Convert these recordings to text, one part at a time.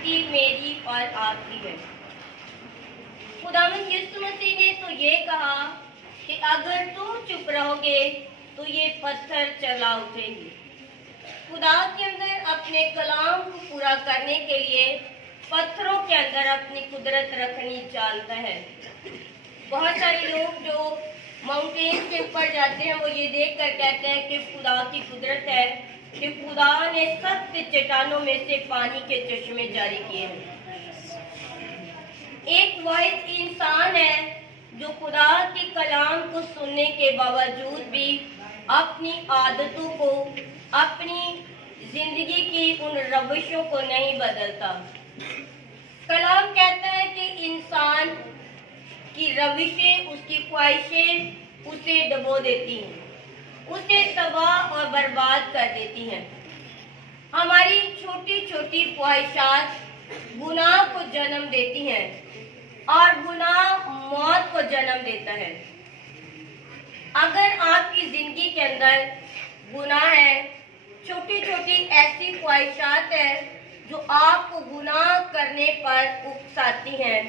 गलती मेरी और आपकी है। खुदावंद यीशु मसीह ने तो ये कहा कि अगर तुम चुप रहोगे तो ये पत्थर चला उठेंगे। खुदा के अंदर अपने कलाम को पूरा करने के लिए पत्थरों के अंदर अपनी कुदरत रखनी जानता है। बहुत सारे लोग जो माउंटेन के ऊपर जाते हैं वो ये देख कर कहते हैं कि खुदा की कुदरत है कि खुदा ने सख्त चट्टानों में से पानी के चश्मे जारी किए हैं। एक वाहिद इंसान है जो खुदा के कलाम को सुनने के बावजूद भी अपनी आदतों को, अपनी जिंदगी की उन रवैयों को नहीं बदलता। कलाम कहता है कि इंसान की रविशें, उसकी ख्वाहिशें उसे डुबो देती हैं, उसे तबाह और बर्बाद कर देती हैं। हमारी छोटी छोटी ख्वाहिशात गुनाह को जन्म देती हैं और गुनाह मौत को जन्म देता है। अगर आपकी जिंदगी के अंदर गुनाह है, छोटी छोटी ऐसी ख्वाहिशात है जो आपको गुनाह करने पर उकसाती हैं,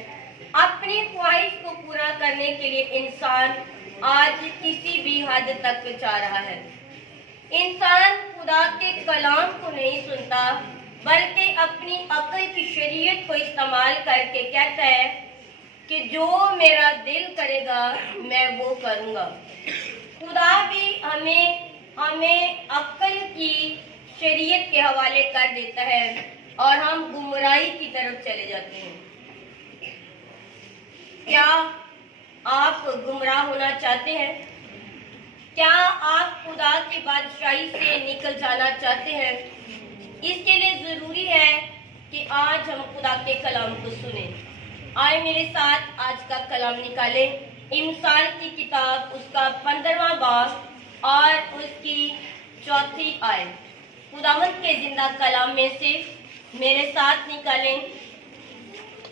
अपनी ख्वाहिश को पूरा करने के लिए इंसान आज किसी भी हद तक जा रहा है। इंसान खुदा के कलाम को नहीं सुनता बल्कि अपनी अक्ल की शरीयत को इस्तेमाल करके कहता है कि जो मेरा दिल करेगा मैं वो करूंगा। खुदा भी हमें अक्ल की शरीयत के हवाले कर देता है और हम गुमराही की तरफ चले जाते हैं। क्या आप गुमराह होना चाहते हैं? क्या आप खुदा की बादशाही से निकल जाना चाहते हैं? इसके लिए जरूरी है कि आज हम खुदा के कलाम को सुने। आए मेरे साथ आज का कलाम निकालें। इमसाल की किताब उसका 15वां बाब और उसकी 4थी आयत। खुदावंद के जिंदा कलाम में से मेरे साथ निकालें।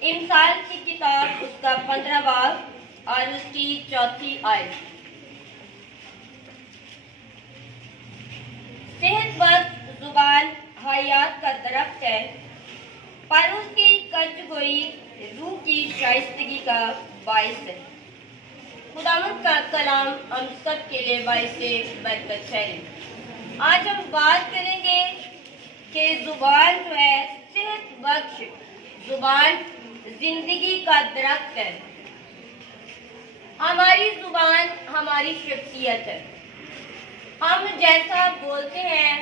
इमसाल की किताब उसका 15वां बाब और उसकी 4थी आयत। सेहतमंद जुबान हयात का दरख्त है, पर उसकी कर्जगोई रूह की शाइस्तगी का बाइस है। खुदावंद का कलाम हम सब के लिए बाइस बरकत है। आज हम बात करेंगे कि जुबान जो है सेहत बख्श जुबान जिंदगी का दरख्त है। हमारी जुबान हमारी शख्सियत है। हम जैसा बोलते हैं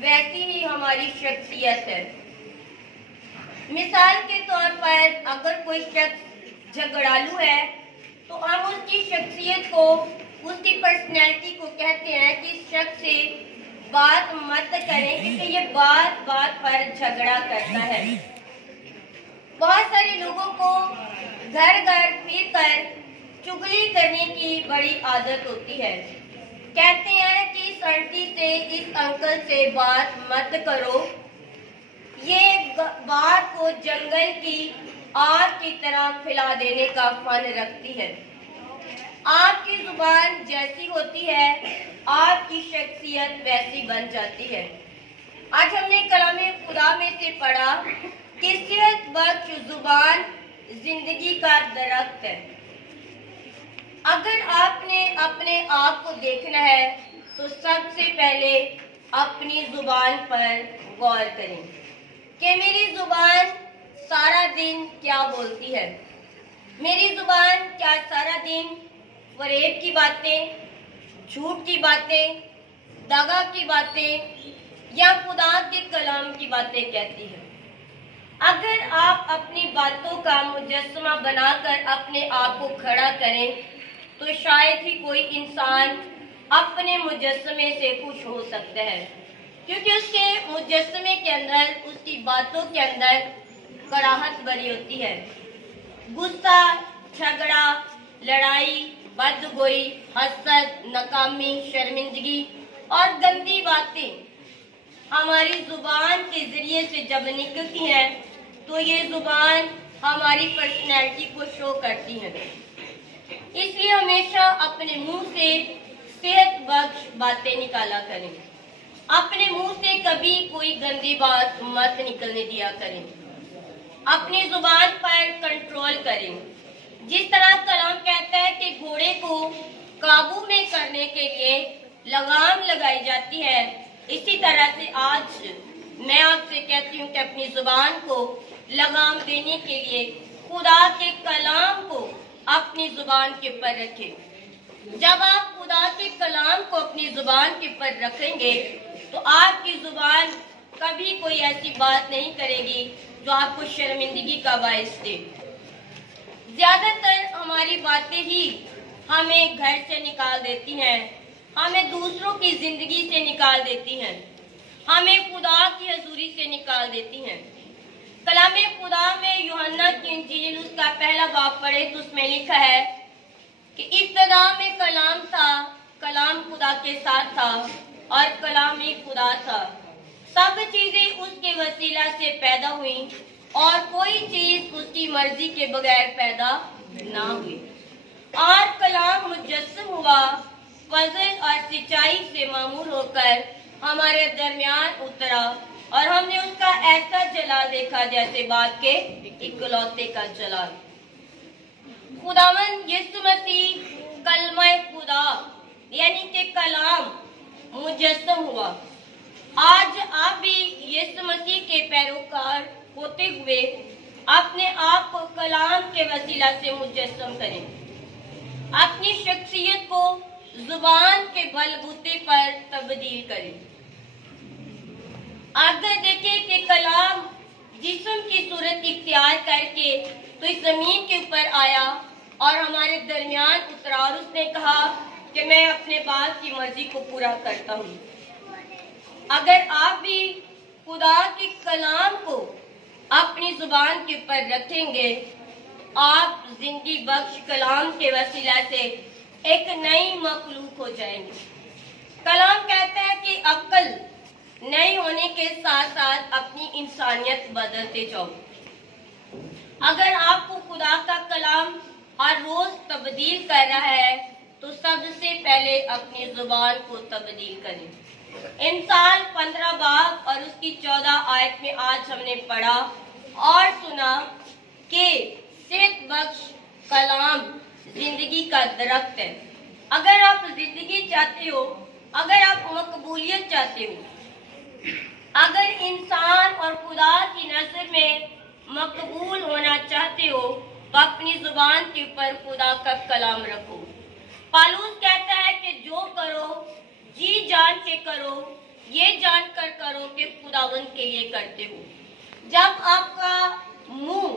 वैसी ही हमारी शख्सियत है। मिसाल के तौर पर अगर कोई शख्स झगड़ालू है तो हम उसकी शख्सियत को, उसकी पर्सनैलिटी को कहते हैं कि इस शख्स से बात मत करें क्योंकि ये बात बात पर झगड़ा करता है। बहुत सारे लोगों को घर घर फिर कर चुगली करने की बड़ी आदत होती है। कहते हैं कि इस आंटी से, इस अंकल से बात मत करो, ये बात को जंगल की आग की तरह फैला देने का फन रखती है। आपकी जुबान जैसी होती है आपकी शख्सियत वैसी बन जाती है। आज हमने कलामे खुदा में से पढ़ा कि सेहत बख्श जुबान जिंदगी का दरख्त है। अगर आपने अपने आप को देखना है तो सबसे पहले अपनी जुबान पर गौर करें कि मेरी जुबान सारा दिन क्या बोलती है। मेरी जुबान क्या सारा दिन फरेब की बातें, झूठ की बातें, दगा की बातें या खुदा के कलाम की बातें कहती है। अगर आप अपनी बातों का मुजस्समा बनाकर अपने आप को खड़ा करें तो शायद ही कोई इंसान अपने मुजस्समे से खुश हो सकता है, क्योंकि उसके मुजस्समे के अंदर, उसकी बातों के अंदर कड़ाहट भरी होती है। गुस्सा, झगड़ा, लड़ाई, बदगोई, हसद, नाकामी, शर्मिंदगी और गंदी बातें हमारी जुबान के जरिए से जब निकलती हैं तो ये जुबान हमारी पर्सनैलिटी को शो करती है। इसलिए हमेशा अपने मुंह से सेहत बख्श बातें निकाला करें। अपने मुंह से कभी कोई गंदी बात मत निकलने दिया करें। अपनी जुबान पर कंट्रोल करें। जिस तरह कलाम कहता है कि घोड़े को काबू में करने के लिए लगाम लगाई जाती है, इसी तरह से आज मैं आपसे कहती हूँ कि अपनी जुबान को लगाम देने के लिए खुदा के कलाम को अपनी जुबान के ऊपर रखें। जब आप खुदा के कलाम को अपनी जुबान के ऊपर रखेंगे तो आपकी जुबान कभी कोई ऐसी बात नहीं करेगी जो आपको शर्मिंदगी का बायस दे। ज्यादातर हमारी बातें ही हमें घर से निकाल देती हैं, हमें दूसरों की जिंदगी से निकाल देती हैं, हमें खुदा की हजूरी से निकाल देती हैं। कलामे खुदा में यूहन्ना की इंजील उसका पहला बाब पढ़े तो उसमें लिखा है कि इब्तिदा में कलाम था, कलाम खुदा के साथ था और कलाम ही खुदा था। सब चीजें उसके वसीला से पैदा हुई और कोई चीज उसकी मर्जी के बगैर पैदा ना हुई। और कलाम मुजस्सम हुआ, फजल और सिंचाई से मामूर होकर हमारे दरमियान उतरा और हमने उसका ऐसा जलाल देखा जैसे बाग के इकलौते का जलाल। खुदावन यीशु मसीह कलमा खुदा यानी कि कलाम मुजस्सम हुआ। आज आप भी यीशु मसीह के पैरोकार होते हुए अपने आप को कलाम के वसीला से मुजस्सम करें। अपनी शख्सियत को जुबान के बलबूते पर तब्दील करें। अगर देखें कि कलाम जिस्म की सूरत इख्तियार करके तो इस जमीन के ऊपर आया और हमारे दरमियान उतरा और उसने कहा कि मैं अपने बाप की मर्जी को पूरा करता हूँ। अगर आप भी खुदा के कलाम को अपनी जुबान के ऊपर रखेंगे, आप जिंदगी बख्श कलाम के वसीला से एक नई मखलूक हो जाएंगे। कलाम कहता है कि अक्ल नई होने के साथ साथ अपनी इंसानियत बदलते जाओ। अगर आपको खुदा का कलाम हर रोज तब्दील कर रहा है तो सबसे पहले अपनी जुबान को तब्दील करें। इंसाल 15 बाब और उसकी 14 आयत में आज हमने पढ़ा और सुना कि सेहत बख्श कलाम जिंदगी का दरख्त है। अगर आप जिंदगी चाहते हो, अगर आप मकबूलियत चाहते हो, अगर इंसान और खुदा की नजर में मकबूल होना चाहते हो तो अपनी जुबान के ऊपर खुदा का कलाम रखो। पालूस कहता है कि जो करो जी जान के करो, ये जानकर करो कि खुदावन के लिए करते हो। जब आपका मुंह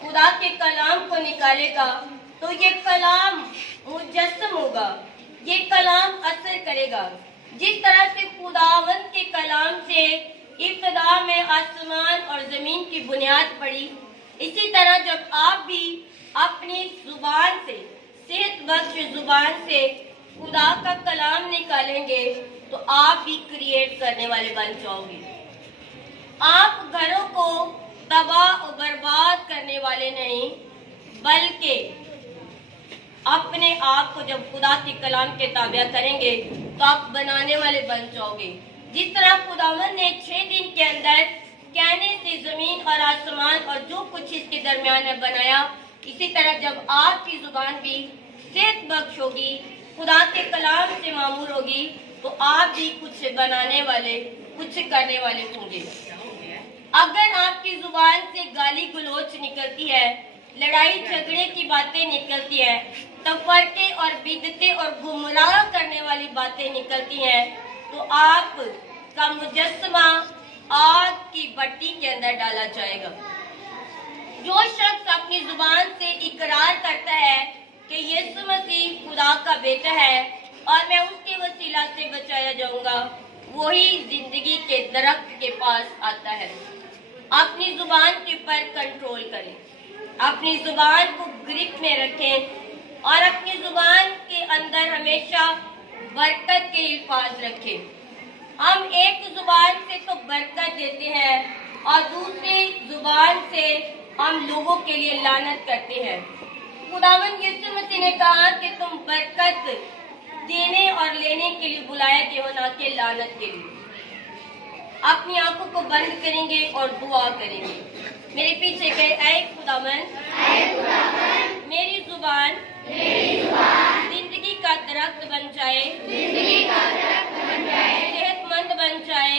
खुदा के कलाम को निकालेगा तो ये कलाम मुजस्सम होगा, ये कलाम असर करेगा। जिस तरह से खुदावन के कलाम से इब्तिदा में आसमान और जमीन की बुनियाद पड़ी, इसी तरह जब आप भी अपनी जुबान से, सेहत बख्श जुबान से खुदा का कलाम निकालेंगे तो आप भी क्रिएट करने वाले बन जाओगे। आप घरों को तबाह और बर्बाद करने वाले नहीं, बल्कि अपने आप को जब खुदा के कलाम के ताबिया करेंगे तो आप बनाने वाले बन जाओगे। जिस तरह खुदावन ने 6 दिन के अंदर कहने से जमीन और आसमान और जो कुछ इसके दरमियान है बनाया, इसी तरह जब आपकी जुबान भी सेहत बख्श होगी, खुदा के कलाम से मामूर होगी, तो आप भी कुछ बनाने वाले, कुछ करने वाले होंगे। अगर आपकी जुबान से गाली गलोच निकलती है, लड़ाई झगड़े की बातें निकलती है, तफरके और बिदते और गुमराह करने वाली बातें निकलती हैं, तो आप का मुजस्समा आग की भट्टी के अंदर डाला जाएगा। जो शख्स अपनी जुबान से इकरार करता है कि यीशु मसीह खुदा का बेटा है और मैं उसके वसीला से बचाया जाऊंगा, वही जिंदगी के दरख्त के पास आता है। अपनी जुबान के ऊपर कंट्रोल करें, अपनी जुबान को ग्रिप में रखें और अपनी जुबान के अंदर हमेशा बरकत के अल्फाज रखें। हम एक जुबान से तो बरकत देते हैं और दूसरी जुबान से हम लोगों के लिए लानत करते हैं। खुदावन यीशु मसीह ने कहा कि तुम बरकत देने और लेने के लिए बुलाए गए हो, ना कि लानत के लिए। अपनी आंखों को बंद करेंगे और दुआ करेंगे। मेरे पीछे के ऐ खुदावन, मेरी जुबान जिंदगी का दरख्त बन जाए, सेहतमंद बन जाए।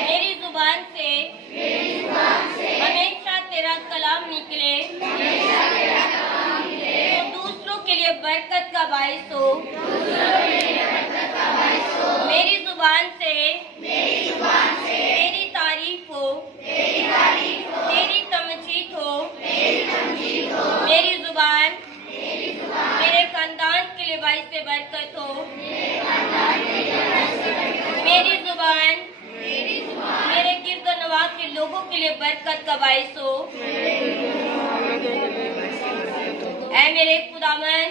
मेरी जुबान से हमेशा तेरा कलाम निकले, तो दूसरों के लिए बरकत का बाइस हो। मेरी जुबान से तेरी तारीफ हो, तेरी तमजीद हो। मेरी जुबान मेरे खानदान के लिए बाइस से बरकत हो। मेरी जुबान मेरे गिरदनवाह के लोगों के लिए बरकत का बाइस हो। ऐ मेरे खुदावन,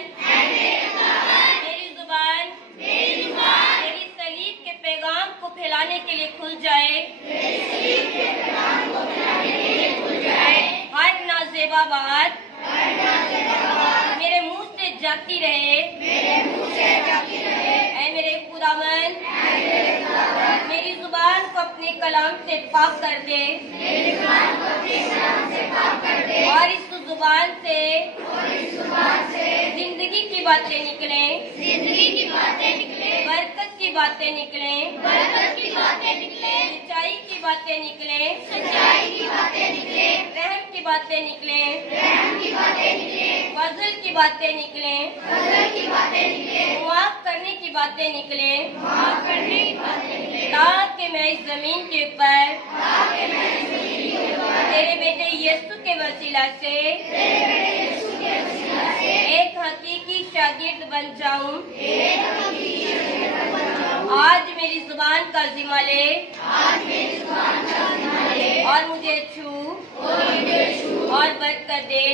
मेरी जुबान तेरी सलीब के पैगाम को फैलाने के लिए खुल जाए। हर नाज़ेबा बात मेरे मुंह से जाती रहे। ऐ मेरे खुदावन, मेरी जुबान को अपने कलाम से पाक कर दे, और इस जुबान से जिंदगी की बातें निकलें, बरकत की बातें निकलें, सच्चाई की बातें निकलें, रहम की बातें निकलें, फजल की बातें निकलें, माफ करने की बातें निकलें, ताकि मैं इस जमीन के ऊपर तेरे बेटे यीशु के वसीला से एक हकीकी शागिर्द बन जाऊं। आज मेरी जुबान का जिम्मा ले, और मुझे छू और बरकत दे।